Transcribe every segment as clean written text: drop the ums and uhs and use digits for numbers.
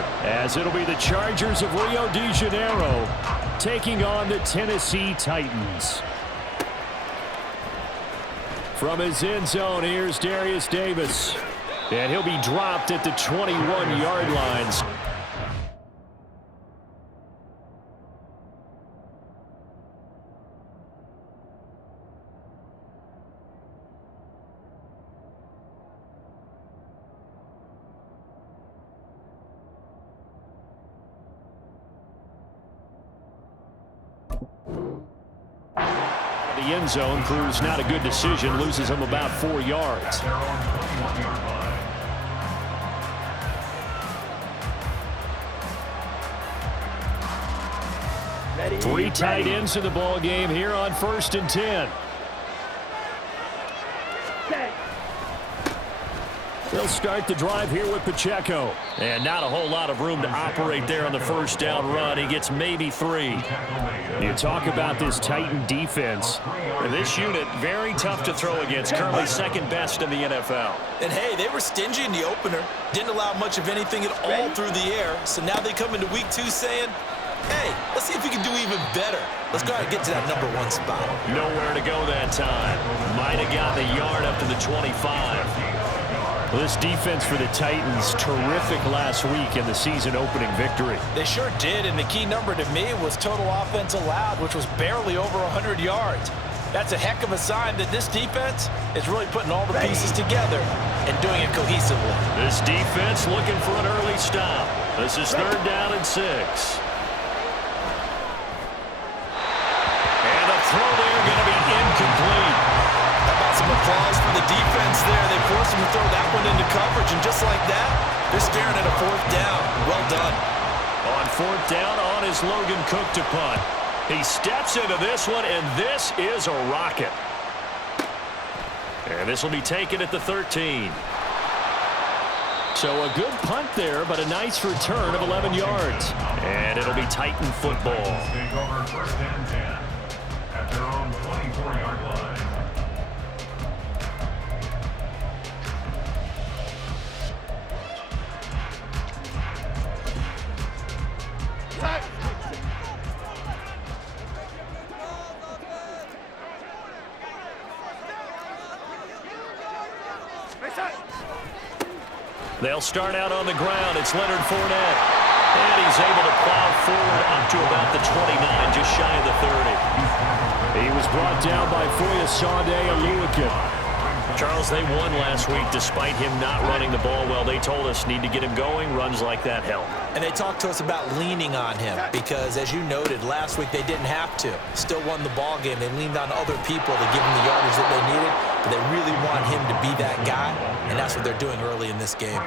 quarter, as it'll be the Chargers of Rio de Janeiro taking on the Tennessee Titans. From his end zone, here's Darius Davis. And he'll be dropped at the 21-yard lines. The end zone proves not a good decision, loses him about 4 yards. Three tight ends in the ball game here on 1st and 10. They'll start the drive here with Pacheco. And not a whole lot of room to operate there on the first down run. He gets maybe 3. You talk about this Titan defense. And this unit, very tough to throw against. Currently second best in the NFL. And hey, they were stingy in the opener. Didn't allow much of anything at all through the air. So now they come into week 2 saying, hey, let's see if we can do even better. Let's go ahead and get to that number 1 spot. Nowhere to go that time. Might have gotten a yard up to the 25. Well, this defense for the Titans, terrific last week in the season-opening victory. They sure did, and the key number to me was total offense allowed, which was barely over 100 yards. That's a heck of a sign that this defense is really putting all the pieces together and doing it cohesively. This defense looking for an early stop. This is 3rd down and 6. And a throw there going to be incomplete. How about some applause for the defense there? They forced him to throw that one into coverage, and just like that, they're staring at a 4th down. Well done. On 4th down, on is Logan Cook to punt. He steps into this one, and this is a rocket. And this will be taken at the 13. So a good punt there, but a nice return of 11 yards. And it'll be Titan football. Take over 1st and 10 at their own 24-yard line. They'll start out on the ground. It's Leonard Fournette. And he's able to plow forward up to about the 29, just shy of the 30. He was brought down by Foyesade Oluwakin. Charles, they won last week despite him not running the ball well. They told us need to get him going. Runs like that help. And they talked to us about leaning on him because, as you noted, last week they didn't have to. Still won the ball game. They leaned on other people to give him the yardage that they needed, but they really want him to be that guy, and that's what they're doing early in this game.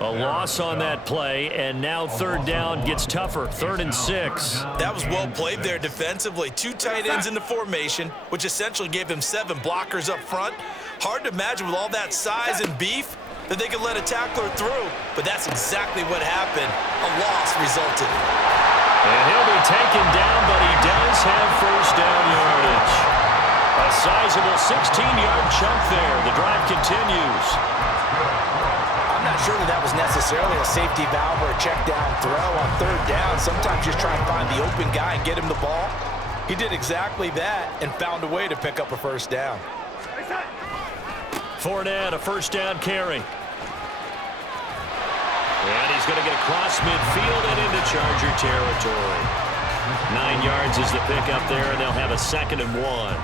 A loss on that play, and now 3rd down gets tougher. 3rd and 6. That was well played there defensively. 2 tight ends in the formation, which essentially gave them 7 blockers up front. Hard to imagine with all that size and beef that they could let a tackler through, but that's exactly what happened. A loss resulted. And he'll be taken down, but he does have 1st down yardage. A sizable 16-yard chunk there. The drive continues. I'm not sure that was necessarily a safety valve or a check down throw on 3rd down. Sometimes just try and find the open guy and get him the ball. He did exactly that and found a way to pick up a 1st down. Fournette, a 1st down carry. And he's going to get across midfield and into Charger territory. 9 yards is the pickup there, and they'll have a 2nd and 1.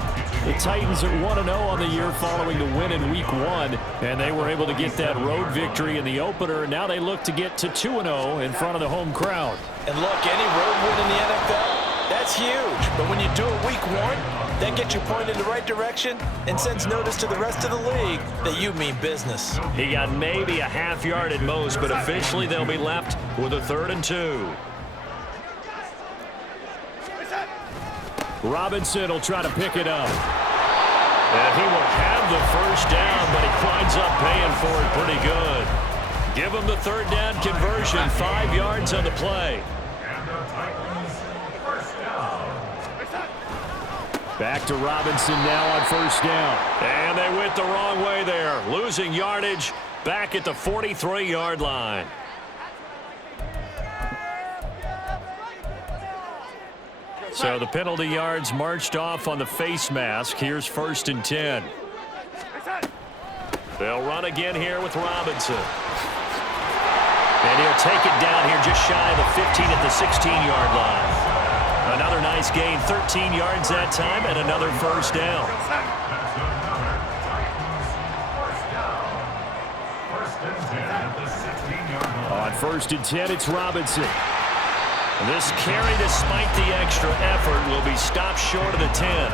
The Titans are 1-0 on the year following the win in Week 1, and they were able to get that road victory in the opener. Now they look to get to 2-0 in front of the home crowd. And look, any road win in the NFL, that's huge. But when you do it Week 1, that gets you pointed in the right direction and sends notice to the rest of the league that you mean business. He got maybe a half yard at most, but officially they'll be left with a 3rd and 2. Robinson will try to pick it up. And he will have the 1st down, but he winds up paying for it pretty good. Give him the 3rd down conversion, 5 yards on the play. Back to Robinson now on 1st down. And they went the wrong way there. Losing yardage back at the 43-yard line. So the penalty yards marched off on the face mask. Here's 1st and 10. They'll run again here with Robinson. And he'll take it down here just shy of the 15 at the 16-yard line. Another nice gain, 13 yards that time, and another 1st down. That's another Titans first down. 1st and 10 at the 16-yard line. On 1st and 10, it's Robinson. This carry, despite the extra effort, will be stopped short of the 10.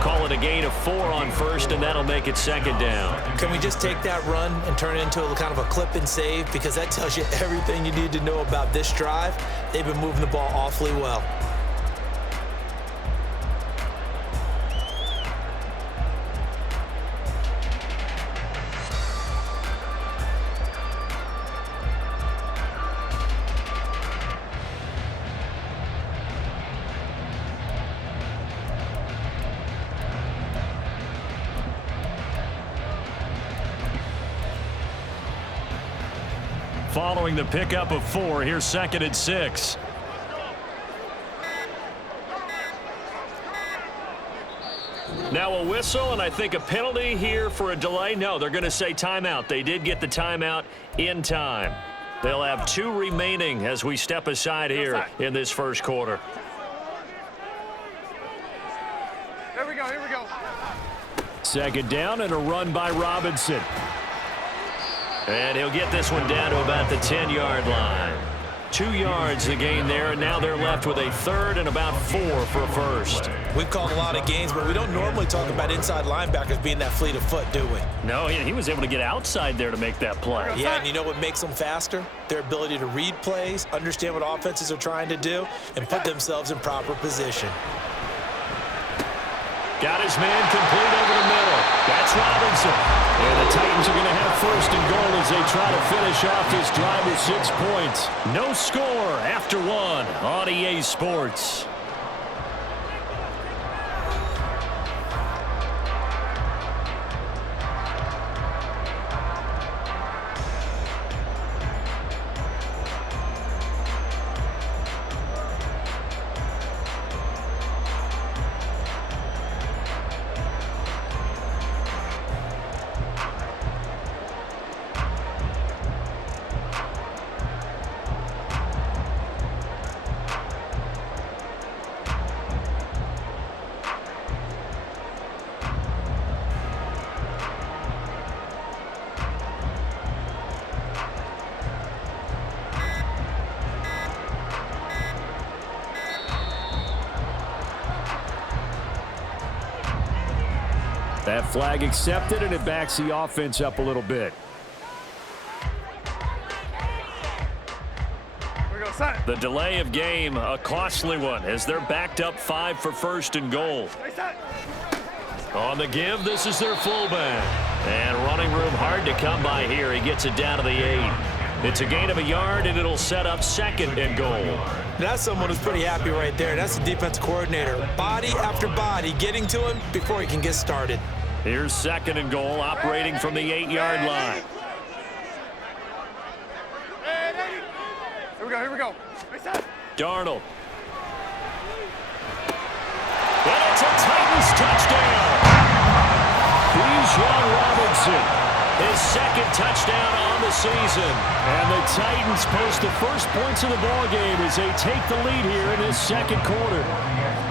Call it a gain of 4 on 1st, and that'll make it 2nd down. Can we just take that run and turn it into a kind of a clip and save? Because that tells you everything you need to know about this drive. They've been moving the ball awfully well. Following the pickup of 4, here's 2nd and 6. Now a whistle, and I think a penalty here for a delay. No, they're going to say timeout. They did get the timeout in time. They'll have 2 remaining as we step aside here in this 1st quarter. Here we go. 2nd down and a run by Robinson. And he'll get this one down to about the 10-yard line. 2 yards the gain there, and now they're left with a 3rd and about 4 for a 1st. We've called a lot of games, but we don't normally talk about inside linebackers being that fleet of foot, do we? No, he was able to get outside there to make that play. Yeah, and you know what makes them faster? Their ability to read plays, understand what offenses are trying to do, and put themselves in proper position. Got his man complete over the middle. That's Robinson. And the Titans are going to have 1st and goal as they try to finish off this drive with 6 points. No score after 1 on EA Sports. That flag accepted, and it backs the offense up a little bit. The delay of game, a costly one, as they're backed up 5 for 1st and goal. On the give, this is their fullback. And running room hard to come by here. He gets it down to the 8. It's a gain of a yard, and it'll set up 2nd and goal. That's someone who's pretty happy right there. That's the defensive coordinator. Body after body, getting to him before he can get started. Here's 2nd and goal, operating from the 8-yard line. Here we go. Darnold. And it's a Titans touchdown. Bijan Robinson, his 2nd touchdown on the season. And the Titans post the first points of the ball game as they take the lead here in this 2nd quarter.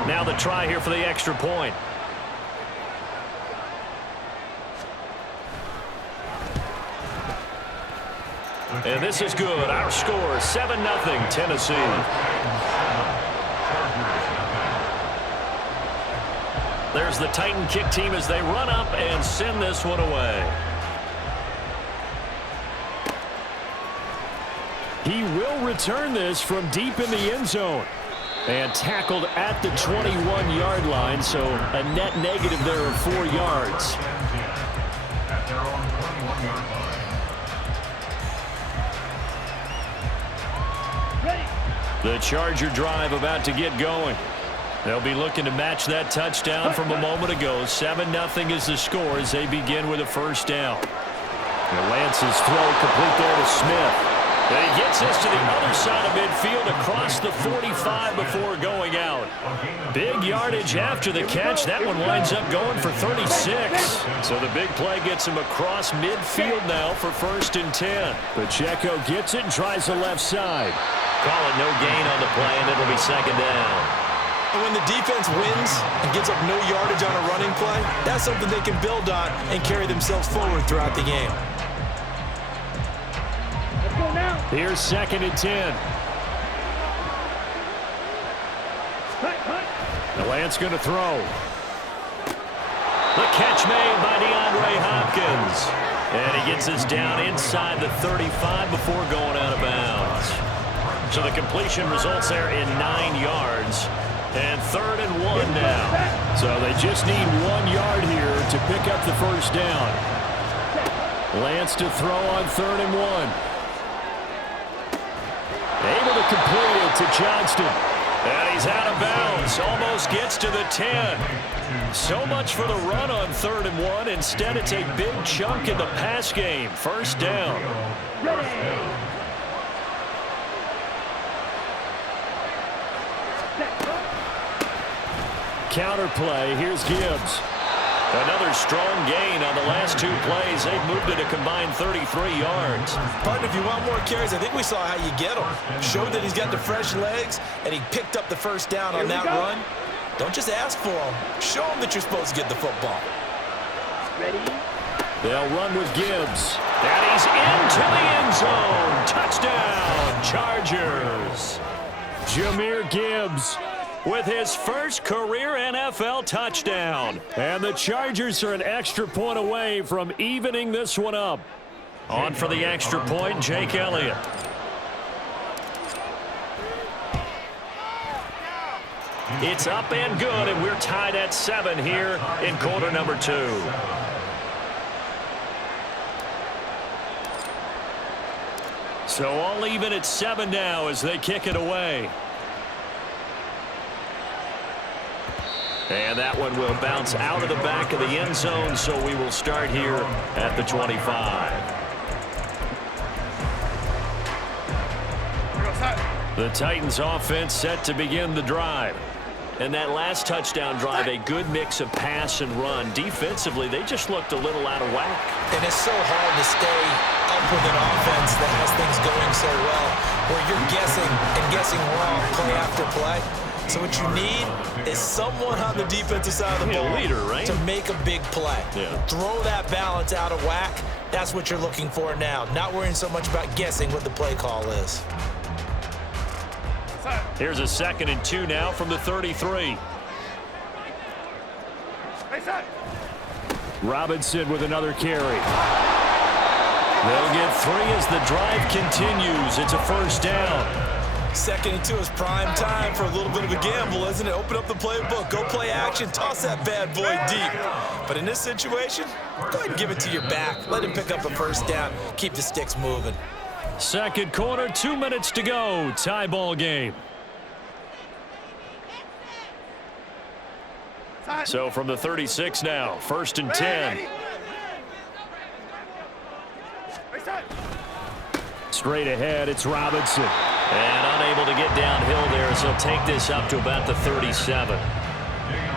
Now the try here for the extra point. And this is good. Our score, 7-0 Tennessee. There's the Titan kick team as they run up and send this one away. He will return this from deep in the end zone. And tackled at the 21-yard line, so a net negative there of 4 yards. At their own 21-yard line. The Charger drive about to get going. They'll be looking to match that touchdown from a moment ago. 7-0 is the score as they begin with a 1st down. And Lance's throw complete there to Smith. And he gets this to the other side of midfield across the 45 before going out. Big yardage after the catch. That one winds up going for 36. So the big play gets him across midfield now for 1st and 10. Pacheco gets it and tries the left side. Call it no gain on the play, and it'll be 2nd down. When the defense wins and gives up no yardage on a running play, that's something they can build on and carry themselves forward throughout the game. Here's 2nd and 10. The Lance going to throw. The catch made by DeAndre Hopkins. And he gets us down inside the 35 before going out of bounds. So the completion results there in 9 yards. And 3rd and 1 now. So they just need 1 yard here to pick up the 1st down. Lance to throw on 3rd and 1. Able to complete it to Johnston. And he's out of bounds. Almost gets to the 10. So much for the run on 3rd and 1. Instead, it's a big chunk in the pass game. 1st down. Counter play. Here's Gibbs. Another strong gain on the last 2 plays. They've moved it a combined 33 yards. Partner, if you want more carries, I think we saw how you get them. Showed that he's got the fresh legs, and he picked up the 1st down on that run. Don't just ask for them. Show them that you're supposed to get the football. Ready? They'll run with Gibbs. And he's into the end zone. Touchdown, Chargers. Jahmyr Gibbs with his first career NFL touchdown. And the Chargers are an extra point away from evening this one up. On for the extra point, Jake Elliott. It's up and good, and we're tied at 7 here in quarter number 2. So all even at 7 now as they kick it away. And that one will bounce out of the back of the end zone, so we will start here at the 25. The Titans offense set to begin the drive. And that last touchdown drive, a good mix of pass and run. Defensively, they just looked a little out of whack. And it's so hard to stay up with an offense that has things going so well, where you're guessing and guessing wrong play after play. So what you need is someone on the defensive side of the ball leader, right? to make a big play. Yeah. Throw that balance out of whack. That's what you're looking for now. Not worrying so much about guessing what the play call is. Here's a 2nd and 2 now from the 33. Robinson with another carry. They'll get 3 as the drive continues. It's a 1st down. 2nd and 2 is prime time for a little bit of a gamble, isn't it? Open up the playbook, go play action, toss that bad boy deep. But in this situation, go ahead and give it to your back. Let him pick up a 1st down. Keep the sticks moving. 2nd quarter, 2 minutes to go. Tie ball game. So from the 36 now, 1st and 10. Straight ahead, it's Robinson. And unable to get downhill there, so he'll take this up to about the 37.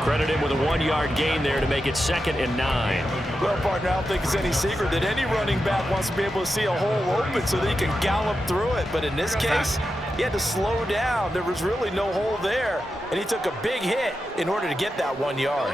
Credit him with a 1-yard gain there to make it 2nd and 9. Well, partner, I don't think it's any secret that any running back wants to be able to see a hole open so that he can gallop through it. But in this case, he had to slow down. There was really no hole there, and he took a big hit in order to get that 1 yard.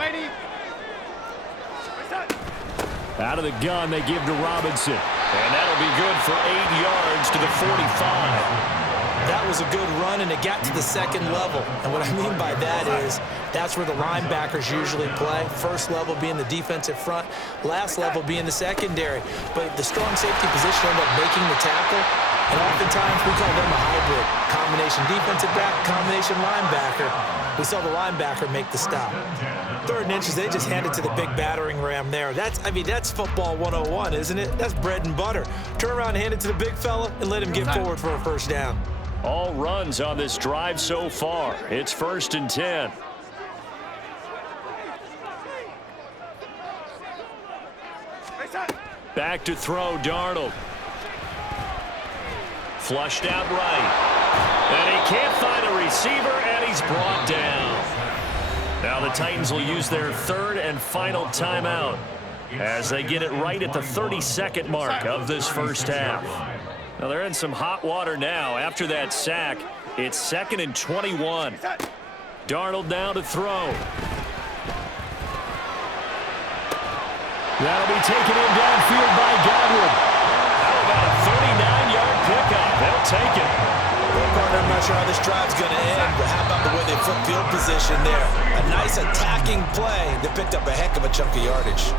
Out of the gun, they give to Robinson. And that'll be good for 8 yards to the 45. That was a good run, and it got to the 2nd level. And what I mean by that is that's where the linebackers usually play. First level being the defensive front, last level being the secondary. But the strong safety position ended up making the tackle, and oftentimes we call them a hybrid. Combination defensive back, combination linebacker. We saw the linebacker make the stop. 3rd and inches, they just hand it to the big battering ram there. That's football 101, isn't it? That's bread and butter. Turn around and hand it to the big fella and let him get forward for a 1st down. All runs on this drive so far. It's 1st and 10. Back to throw, Darnold. Flushed out right. And he can't find a receiver, and he's brought down. Now the Titans will use their third and final timeout as they get it right at the 32nd mark of this first half. Now they're in some hot water now. After that sack, it's 2nd and 21. Darnold now to throw. That'll be taken in downfield by Godwin. How about a 39-yard pickup? They'll take it. Well, partner, I'm not sure how this drive's going to end, but how about the way they flip field position there? A nice attacking play. They picked up a heck of a chunk of yardage.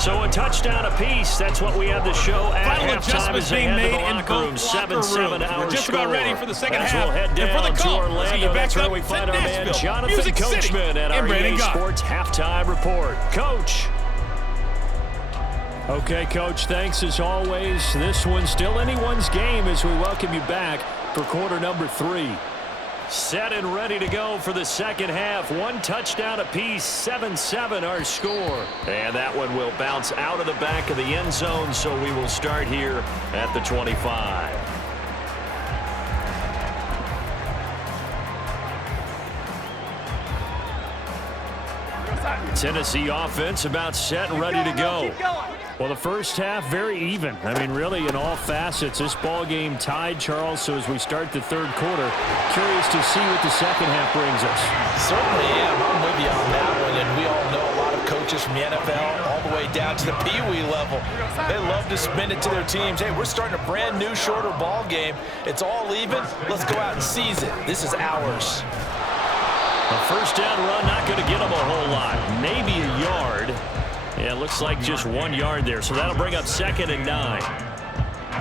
So a touchdown apiece. That's what we have to show at Final halftime adjustments as they being head to made the in locker room. both locker rooms. 7-7 our We're just score. about ready for the second As half. we'll head And for down the to call, Orlando. let's get you back That's where up we to find our man Nashville. Jonathan Music City. Coachman at our And Brandon EA Gott. Sports halftime report. Coach. Okay, Coach, thanks as always. This one's still anyone's game as we welcome you back for quarter number 3. Set and ready to go for the second half. One touchdown apiece, 7-7 our score. And that one will bounce out of the back of the end zone, so we will start here at the 25. Tennessee offense about set and ready to go. Well, the first half, very even. I mean, really, in all facets, this ball game tied, Charles. So as we start the third quarter, curious to see what the second half brings us. Certainly am. I'm with you on that one, and we all know a lot of coaches from the NFL all the way down to the Pee-wee level. They love to spin it to their teams. Hey, we're starting a brand new, shorter ball game. It's all even. Let's go out and seize it. This is ours. A first down run, not going to get them a whole lot. Maybe a yard. Yeah, it looks like just 1 yard there. So that'll bring up 2nd and 9.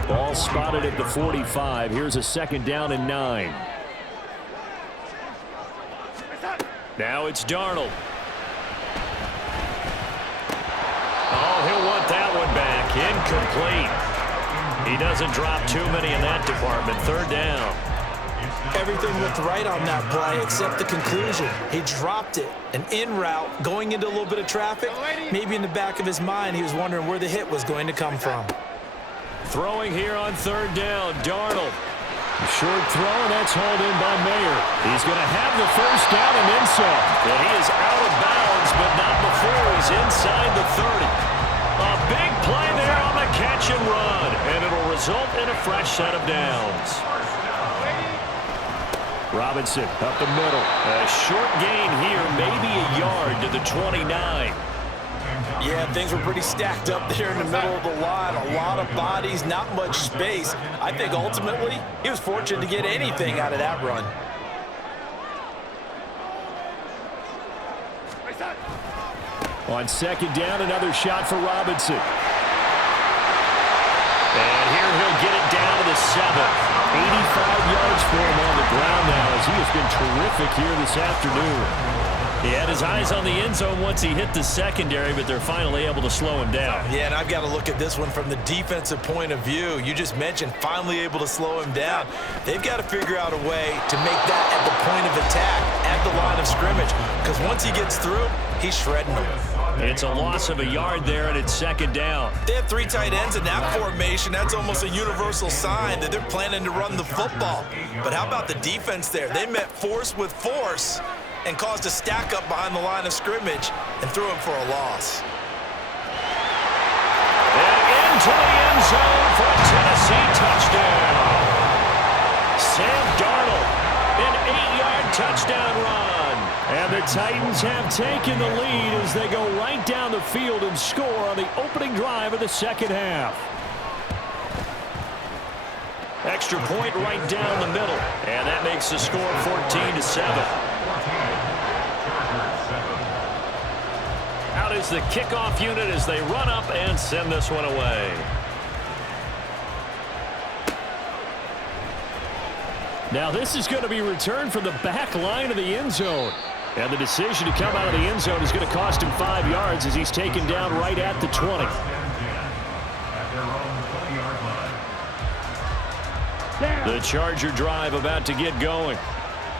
Ball spotted at the 45. Here's a 2nd down and 9. Now it's Darnold. Oh, he'll want that one back. Incomplete. He doesn't drop too many in that department. 3rd down. Everything looked right on that play except the conclusion. He dropped it. An in route going into a little bit of traffic. Maybe in the back of his mind he was wondering where the hit was going to come from. Throwing here on 3rd down. Darnold. Short throw, and that's hauled in by Mayer. He's going to have the first down and then some. And he is out of bounds, but not before he's inside the 30. A big play there on the catch and run, and it'll result in a fresh set of downs. Robinson up the middle. A short gain here, maybe a yard to the 29. Yeah, things were pretty stacked up there in the middle of the line. A lot of bodies, not much space. I think ultimately he was fortunate to get anything out of that run. On 2nd down, another shot for Robinson. And here he'll get it down to the 7. 85 yards for him on the ground now as he has been terrific here this afternoon. He had his eyes on the end zone once he hit the secondary, but they're finally able to slow him down. Yeah, and I've got to look at this one from the defensive point of view. You just mentioned finally able to slow him down. They've got to figure out a way to make that at the point of attack, at the line of scrimmage, because once he gets through, he's shredding them. It's a loss of a yard there, and it's 2nd down. They have 3 tight ends in that formation. That's almost a universal sign that they're planning to run the football. But how about the defense there? They met force with force and caused a stack up behind the line of scrimmage and threw him for a loss. And into the end zone for a Tennessee touchdown. Sam Darnold, an 8-yard touchdown run. And the Titans have taken the lead as they go right down the field and score on the opening drive of the second half. Extra point right down the middle. And that makes the score 14-7. Out is the kickoff unit as they run up and send this one away. Now this is going to be returned from the back line of the end zone. And the decision to come out of the end zone is going to cost him 5 yards as he's taken down right at the 20. The Charger drive about to get going.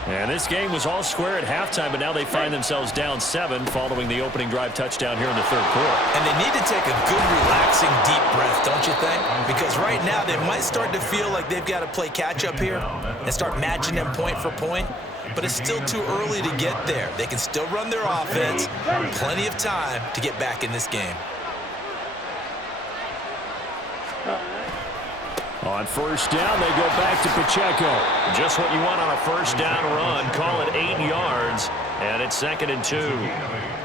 And this game was all square at halftime, but now they find themselves down 7 following the opening drive touchdown here in the third quarter. And they need to take a good, relaxing, deep breath, don't you think? Because right now they might start to feel like they've got to play catch-up here and start matching them point for point. But it's still too early to get there. They can still run their offense. Plenty of time to get back in this game. On first down, they go back to Pacheco. Just what you want on a first down run. Call it 8 yards, and it's 2nd and 2.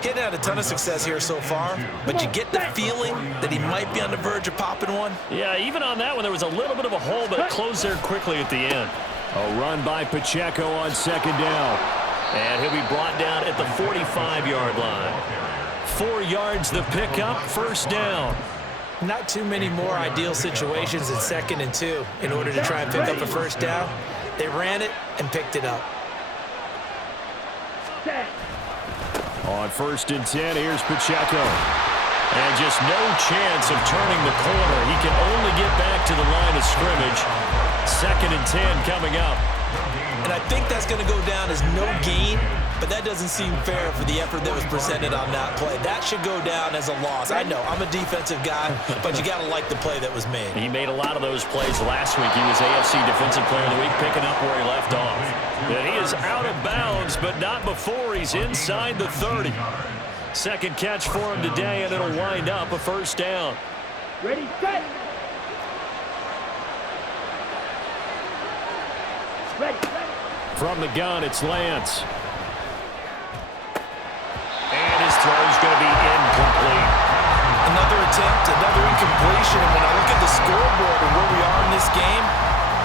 Getting had a ton of success here so far, but you get the feeling that he might be on the verge of popping one. Yeah, even on that one, there was a little bit of a hole, but it closed there quickly at the end. A run by Pacheco on 2nd down. And he'll be brought down at the 45-yard line. 4 yards the pickup, first down. Not too many more ideal situations in 2nd and 2 in order to try and pick up a first down. They ran it and picked it up. On 1st and 10, here's Pacheco. And just no chance of turning the corner. He can only get back to the line of scrimmage. 2nd and 10 coming up. And I think that's going to go down as no gain, but that doesn't seem fair for the effort that was presented on that play. That should go down as a loss. I know, I'm a defensive guy, but you got to like the play that was made. He made a lot of those plays last week. He was AFC Defensive Player of the Week, picking up where he left off. And he is out of bounds, but not before he's inside the 30. Second catch for him today, and it'll wind up a first down. Ready, set. Ready. From the gun, it's Lance. And his throw's going to be incomplete. Another attempt, another incompletion. And when I look at the scoreboard and where we are in this game,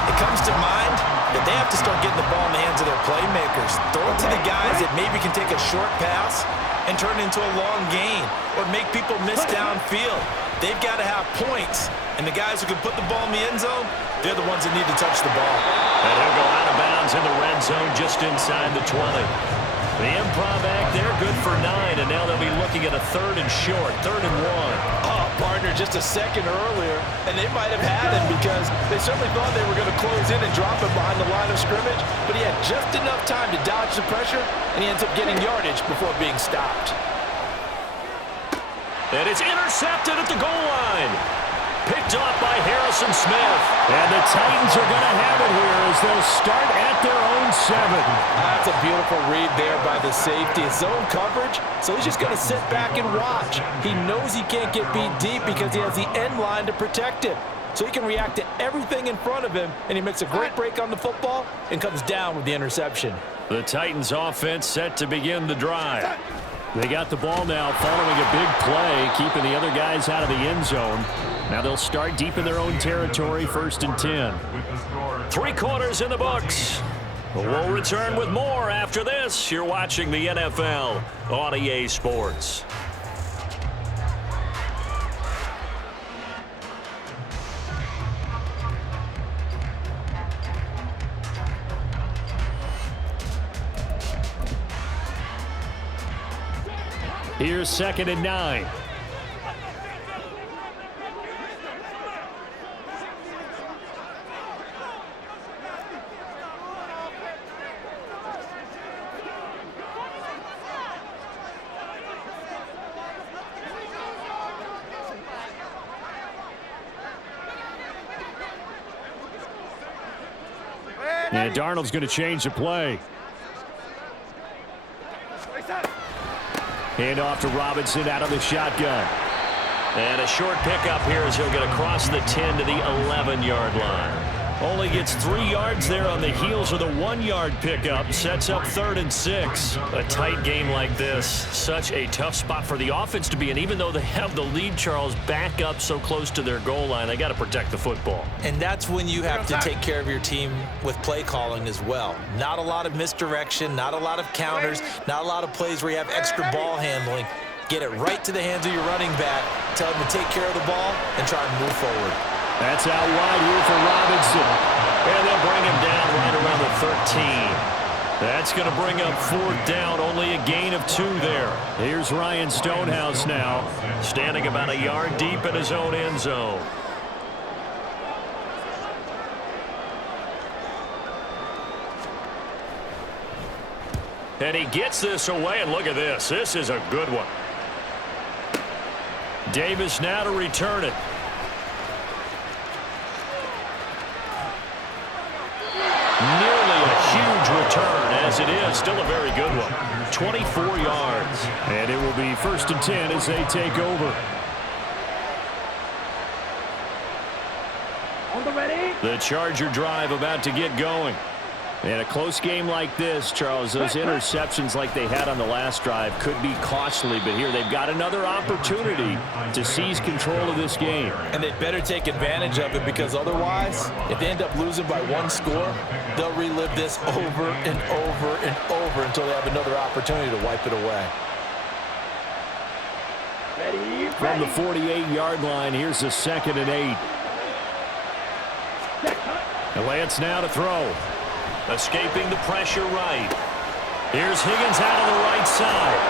it comes to mind that they have to start getting the ball in the hands of their playmakers. Throw it to the guys that maybe can take a short pass and turn it into a long gain or make people miss downfield. They've got to have points. And the guys who can put the ball in the end zone, they're the ones that need to touch the ball. And he'll go out of bounds in the red zone just inside the 20. The improv act there, good for 9, and now they'll be looking at a 3rd and short, 3rd and 1. Oh, partner, just a second earlier, and they might have had him because they certainly thought they were going to close in and drop him behind the line of scrimmage, but he had just enough time to dodge the pressure, and he ends up getting yardage before being stopped. And it's intercepted at the goal line. Picked off by Harrison Smith. And the Titans are going to have it here as they'll start at their own 7. That's a beautiful read there by the safety. It's zone coverage, so he's just going to sit back and watch. He knows he can't get beat deep because he has the end line to protect him. So he can react to everything in front of him, and he makes a great break on the football and comes down with the interception. The Titans offense set to begin the drive. They got the ball now following a big play, keeping the other guys out of the end zone. Now they'll start deep in their own territory, 1st and 10. 3 quarters in the books. We'll return with more after this. You're watching the NFL on EA Sports. Here's 2nd and 9. And Darnold's going to change the play. Hand off to Robinson out of the shotgun. And a short pickup here as he'll get across the 10 to the 11-yard line. Only gets 3 yards there on the heels of the 1-yard pickup. Sets up 3rd and 6. A tight game like this, such a tough spot for the offense to be in. Even though they have the lead, Charles, back up so close to their goal line, they got to protect the football. And that's when you have to take care of your team with play calling as well. Not a lot of misdirection, not a lot of counters, not a lot of plays where you have extra ball handling. Get it right to the hands of your running back, tell him to take care of the ball, and try and move forward. That's out wide here for Robinson. And they'll bring him down right around the 13. That's going to bring up 4th down, only a gain of 2 there. Here's Ryan Stonehouse now, standing about a yard deep in his own end zone. And he gets this away, and look at this. This is a good one. Davis now to return it. Nearly a huge return, as it is. Still a very good one. 24 yards. And it will be 1st and 10 as they take over. On the ready. The Charger drive about to get going. In a close game like this, Charles, those interceptions like they had on the last drive could be costly, but here they've got another opportunity to seize control of this game. And they'd better take advantage of it, because otherwise, if they end up losing by 1 score, they'll relive this over and over and over until they have another opportunity to wipe it away. Ready. From the 48-yard line, here's a 2nd and 8. And Lance now to throw. Escaping the pressure right. Here's Higgins out of the right side.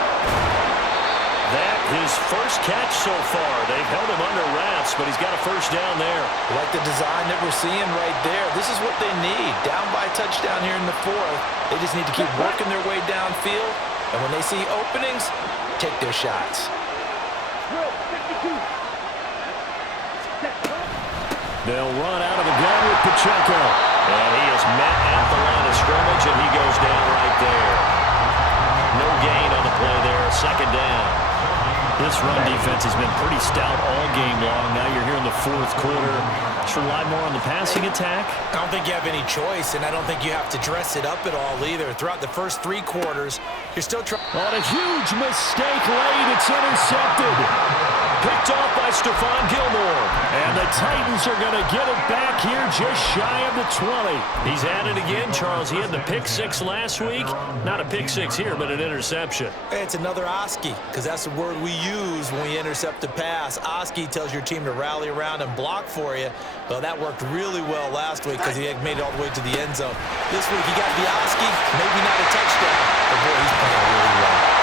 That his first catch so far. They've held him under wraps, but he's got a 1st down there. Like the design that we're seeing right there. This is what they need. Down by a touchdown here in the 4th. They just need to keep working their way downfield. And when they see openings, take their shots. Drill 52. They'll run out of the gun with Pacheco. And he is met at the line of scrimmage, and he goes down right there. No gain on the play there. 2nd down. This run defense has been pretty stout all game long. Now you're here in the 4th quarter. Should rely more on the passing attack. I don't think you have any choice, and I don't think you have to dress it up at all either. Throughout the first 3 quarters, you're still trying. On a huge mistake late, it's intercepted. Picked off by Stephon Gilmore. And the Titans are going to get it back here just shy of the 20. He's at it again, Charles. He had the pick 6 last week. Not a pick 6 here, but an interception. It's another Oski, because that's the word we use when we intercept a pass. Oski tells your team to rally around and block for you. Well, that worked really well last week because he had made it all the way to the end zone. This week he got the Oski, maybe not a touchdown, but boy, he's playing really well.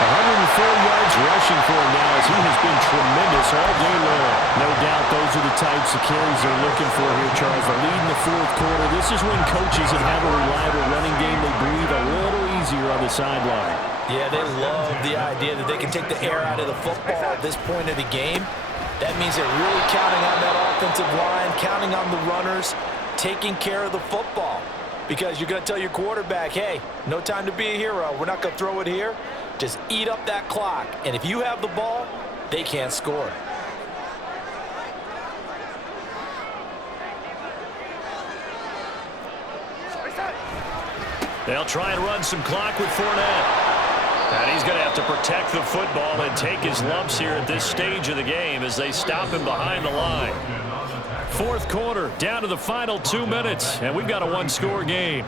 104 yards rushing for him now, as he has been tremendous all day long. No doubt those are the types of carries they're looking for here, Charles. The lead in the 4th quarter. This is when coaches that have a reliable running game, they breathe a little easier on the sideline. Yeah, they love the idea that they can take the air out of the football at this point of the game. That means they're really counting on that offensive line, counting on the runners, taking care of the football. Because you're going to tell your quarterback, hey, no time to be a hero. We're not going to throw it here. Just eat up that clock. And if you have the ball, they can't score. They'll try and run some clock with Fournette. And he's going to have to protect the football and take his lumps here at this stage of the game as they stop him behind the line. 4th quarter, down to the final 2 minutes, and we've got a 1-score game.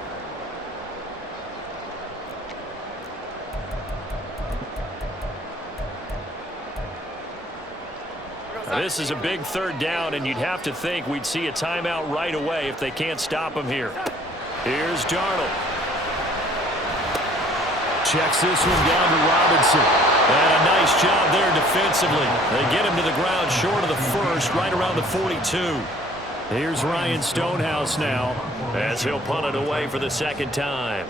Now, this is a big 3rd down, and you'd have to think we'd see a timeout right away if they can't stop him here. Here's Darnold. Checks this one down to Robinson. And a nice job there defensively. They get him to the ground short of the 1st, right around the 42. Here's Ryan Stonehouse now, as he'll punt it away for the 2nd time.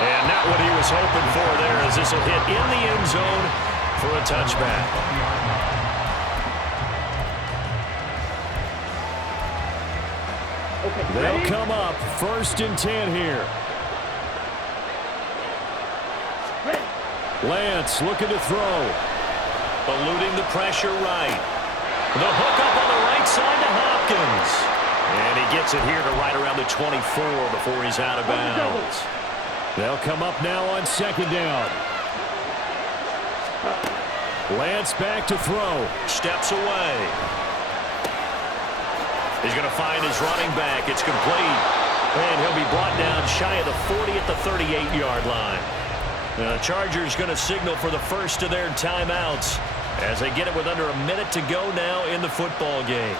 And not what he was hoping for there, as this will hit in the end zone for a touchback. They'll come up 1st and 10 here. Lance looking to throw. Eluding the pressure right. The hook up on the right side to Hopkins. And he gets it here to right around the 24 before he's out of bounds. They'll come up now on 2nd down. Lance back to throw. Steps away. He's going to find his running back. It's complete. And he'll be brought down shy of the 40 at the 38-yard line. The Chargers going to signal for the first of their timeouts. as they get it with under a minute to go now in the football game.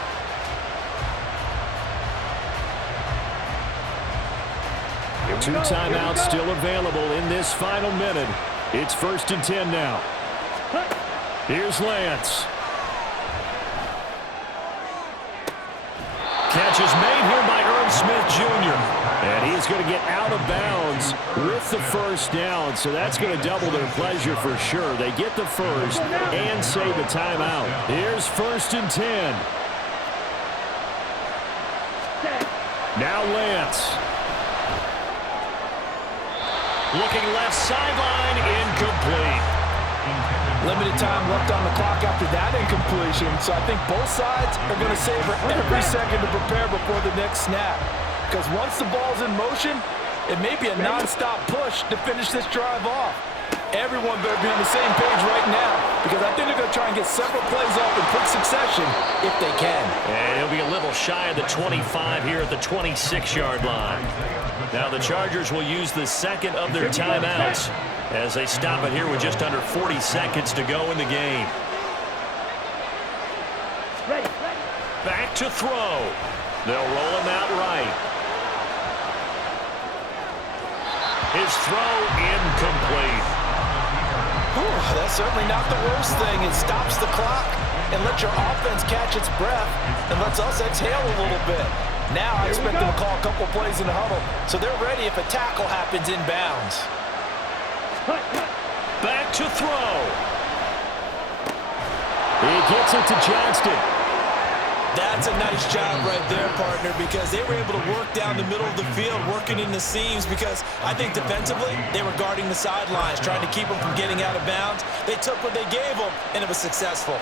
Two timeouts still available in this final minute. It's 1st and 10 now. Here's Lance. Catch is made here by Irv Smith Jr. And he's going to get out of bounds with the first down, so that's going to double their pleasure for sure. They get the first and save a timeout. Here's 1st and 10. Now Lance. Looking left sideline, incomplete. Limited time left on the clock after that incompletion, so I think both sides are going to savor every second to prepare before the next snap. Because once the ball's in motion, it may be a non-stop push to finish this drive off. Everyone better be on the same page right now, because I think they're going to try and get several plays off in quick succession if they can. And he'll be a little shy of the 25 here at the 26-yard line. Now the Chargers will use the second of their timeouts as they stop it here with just under 40 seconds to go in the game. Back to throw. They'll roll him out right. His throw incomplete. That's certainly not the worst thing. It stops the clock and lets your offense catch its breath and lets us exhale a little bit. Now I expect them to call a couple plays in the huddle, so they're ready if a tackle happens inbounds. Back to throw. He gets it to Johnston. That's a nice job right there, partner, because they were able to work down the middle of the field, working in the seams, because I think defensively they were guarding the sidelines, trying to keep them from getting out of bounds. They took what they gave them, and it was successful.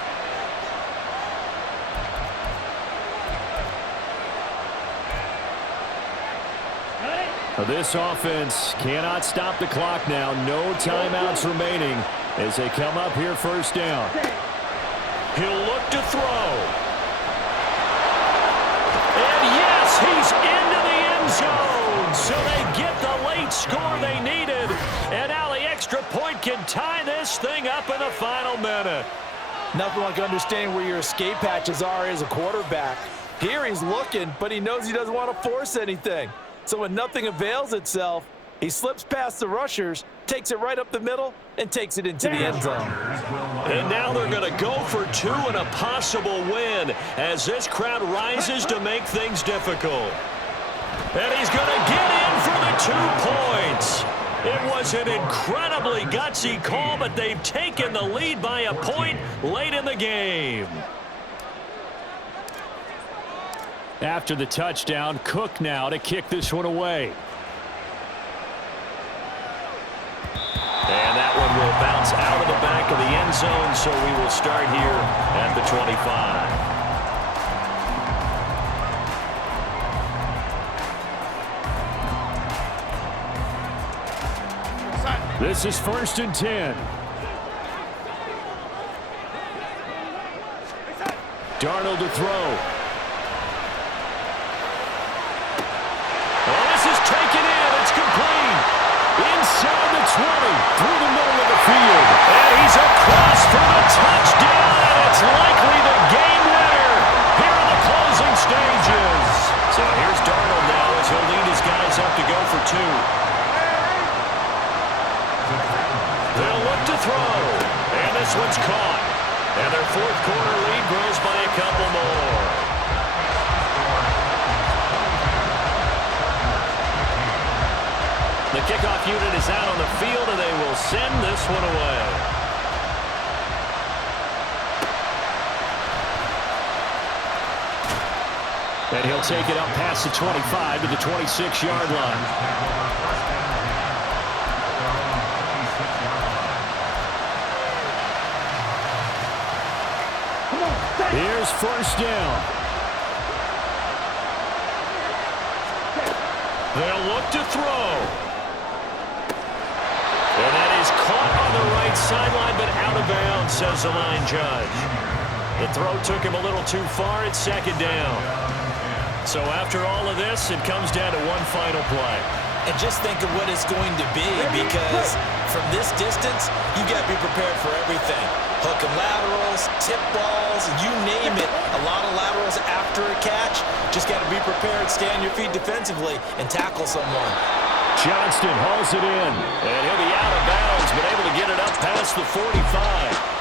This offense cannot stop the clock now. No timeouts remaining as they come up here 1st down. He'll look to throw. And yes, he's into the end zone. So they get the late score they needed. And now the extra point can tie this thing up in the final minute. Nothing like understanding where your escape hatches are as a quarterback. Here he's looking, but he knows he doesn't want to force anything. So when nothing avails itself, he slips past the rushers, takes it right up the middle, and takes it into the end zone. And now they're going to go for 2 and a possible win as this crowd rises to make things difficult. And he's going to get in for the 2 points. It was an incredibly gutsy call, but they've taken the lead by a point late in the game. After the touchdown, Cook now to kick this one away. And that one will bounce out of the back of the end zone, so we will start here at the 25. This is 1st and 10. Darnold to throw. Taken in, it's complete. Inside the 20, through the middle of the field. And he's across for the touchdown, and it's likely the game winner here in the closing stages. So here's Darnold now as he'll lead his guys up to go for 2. They'll look to throw, and this one's caught. And their 4th quarter lead grows by a couple more. The kickoff unit is out on the field, and they will send this one away. And he'll take it up past the 25 to the 26-yard line. Here's 1st down. They'll look to throw. And that is caught on the right sideline, but out of bounds, says the line judge. The throw took him a little too far. It's 2nd down. So after all of this, it comes down to one final play. And just think of what it's going to be, because from this distance, you've got to be prepared for everything. Hook and laterals, tip balls, you name it. A lot of laterals after a catch. Just got to be prepared, stay on your feet defensively, and tackle someone. Johnston hauls it in, and he'll be out of bounds, but able to get it up past the 45.